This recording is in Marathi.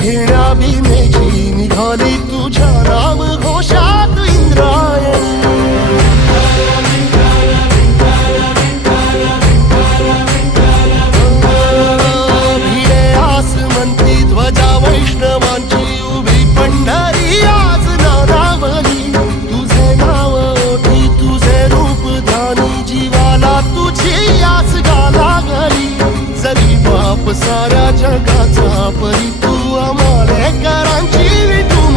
घेण्या भीमेची निघाली तुझ्या नाम घोषात इंद्रायणी. भिडे आसमंती ध्वजा वैष्णवांची उभी पंढरी आज नानावली. तुझे नाव ओठी तुझे रूप ध्यानी जीवाला तुझी आस गाला गली. जरी बाप साऱ्या जगाचा परी तू आम्हाले करांची विठू